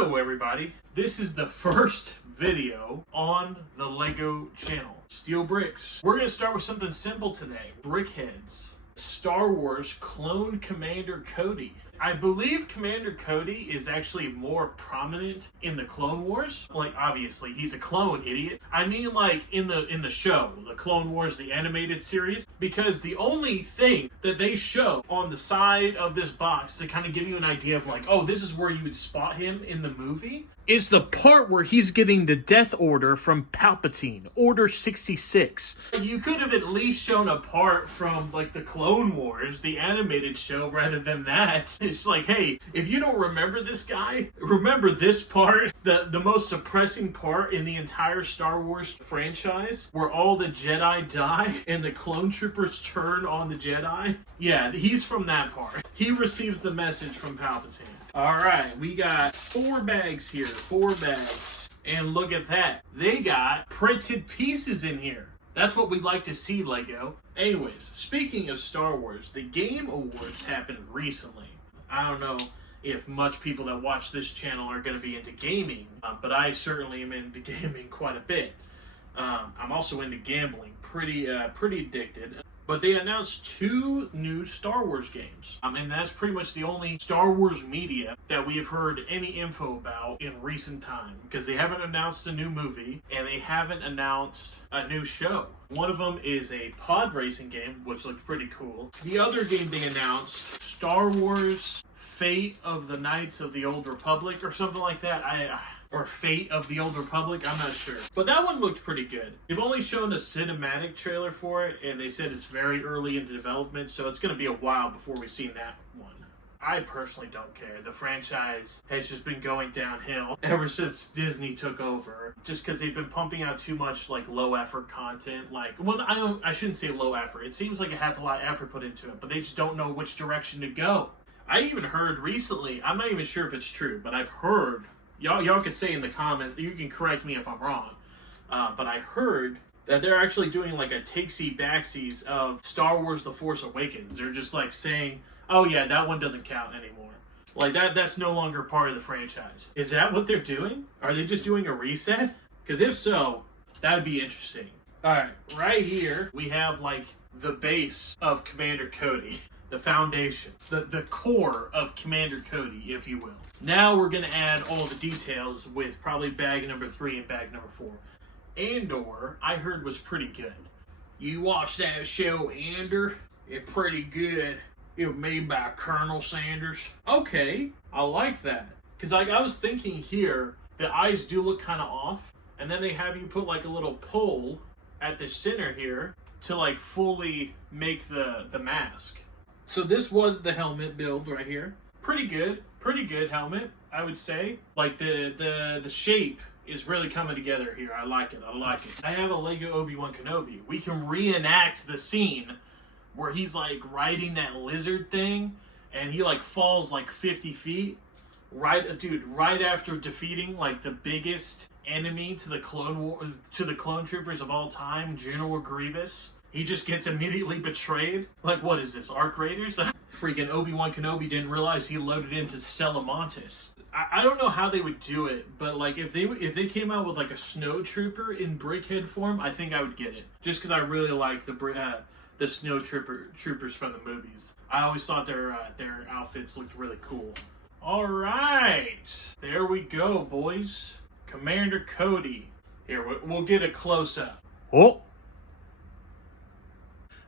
So everybody, this is the first video on the LEGO channel, Steel Bricks. We're going to start with something simple today, Brickheads. Star Wars Clone Commander Cody. I believe Commander Cody is actually more prominent in the Clone Wars. Like, obviously, he's a clone, idiot. I mean, like, in the show, the Clone Wars, the animated series, because the only thing that they show on the side of this box to kind of give you an idea of, like, oh, this is where you would spot him in the movie, is the part where he's getting the death order from Palpatine, Order 66. You could have at least shown a part from, like, the Clone Wars, the animated show, rather than that. It's like, hey, if you don't remember this guy, remember this part, the most depressing part in the entire Star Wars franchise, where all the Jedi die and the clone troopers turn on the Jedi. Yeah, he's from that part. He received the message from Palpatine. Alright, we got 4 bags here, 4 bags. And look at that. They got printed pieces in here. That's what we'd like to see, LEGO. Anyways, speaking of Star Wars, the Game Awards happened recently. I don't know if much people that watch this channel are going to be into gaming, but I certainly am into gaming quite a bit. I'm also into gambling, pretty addicted. But they announced 2 new Star Wars games. And that's pretty much the only Star Wars media that we have heard any info about in recent time. Because they haven't announced a new movie, and they haven't announced a new show. One of them is a pod racing game, which looked pretty cool. The other game they announced, Star Wars Fate of the Knights of the Old Republic, or something like that. Or Fate of the Old Republic, I'm not sure. But that one looked pretty good. They've only shown a cinematic trailer for it, and they said it's very early into development, so it's going to be a while before we've seen that one. I personally don't care. The franchise has just been going downhill ever since Disney took over. Just because they've been pumping out too much, like, low-effort content. Like, well, I shouldn't say low effort. It seems like it has a lot of effort put into it, but they just don't know which direction to go. I even heard recently, I'm not even sure if it's true, but I've heard... Y'all can say in the comments, you can correct me if I'm wrong, but I heard that they're actually doing like a takesy-backsies of Star Wars The Force Awakens. They're just like saying, oh yeah, that one doesn't count anymore. Like that's no longer part of the franchise. Is that what they're doing? Are they just doing a reset? Because if so, that would be interesting. Alright, right here we have like the base of Commander Cody. The foundation, the core of Commander Cody, if you will. Now we're going to add all the details with probably bag number 3 and bag number 4. Andor, I heard, was pretty good. You watched that show, Andor? It's pretty good. It was made by Colonel Sanders. Okay, I like that. Because like I was thinking here, the eyes do look kind of off. And then they have you put like a little pole at the center here to like fully make the mask. So this was the helmet build right here. Pretty good helmet, I would say. Like the shape is really coming together here. I like it. I have a Lego Obi-Wan Kenobi. We can reenact the scene where he's like riding that lizard thing and he like falls like 50 feet. Right after defeating like the biggest enemy to the clone troopers of all time, General Grievous. He just gets immediately betrayed. Like, what is this, Arc Raiders? Freaking Obi-Wan Kenobi didn't realize he loaded into Salamantis. I don't know how they would do it, but like if they came out with like a snow trooper in brickhead form, I think I would get it. Just because I really like the snow troopers from the movies. I always thought their outfits looked really cool. All right, there we go, boys. Commander Cody. Here, we'll get a close-up. Oh.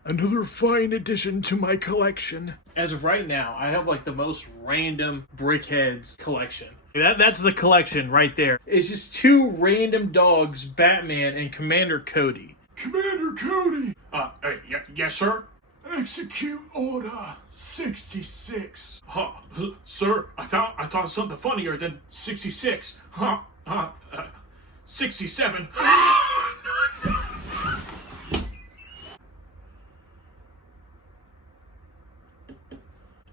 Another fine addition to my collection. As of right now, I have like the most random Brickheads collection. That's the collection right there. It's just 2 random dogs, Batman and Commander Cody. Commander Cody! Yes, sir? Execute Order 66. Sir, I thought something funnier than 66. 67.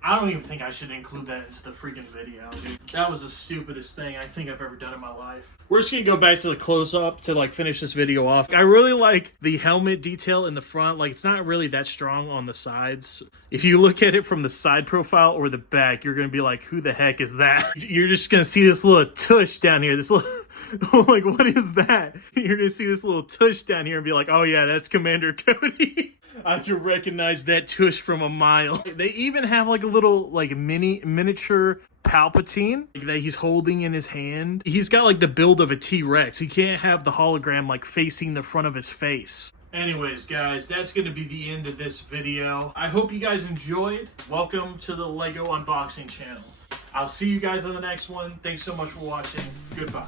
I don't even think I should include that into the freaking video, dude. That was the stupidest thing I think I've ever done in my life. We're just gonna go back to the close-up to like finish this video off. I really like the helmet detail in the front. Like, it's not really that strong on the sides. If you look at it from the side profile or the back, you're gonna be like, who the heck is that? You're just gonna see this little tush down here. This little, oh, like, what is that? You're gonna see this little tush down here and be like, oh yeah, that's Commander Cody. I can recognize that tush from a mile. They even have like a little like miniature Palpatine that he's holding in his hand. He's got like the build of a T-Rex. He can't have the hologram like facing the front of his face. Anyways, guys, that's going to be the end of this video. I hope you guys enjoyed. Welcome to the LEGO unboxing channel. I'll see you guys on the next one. Thanks so much for watching. Goodbye.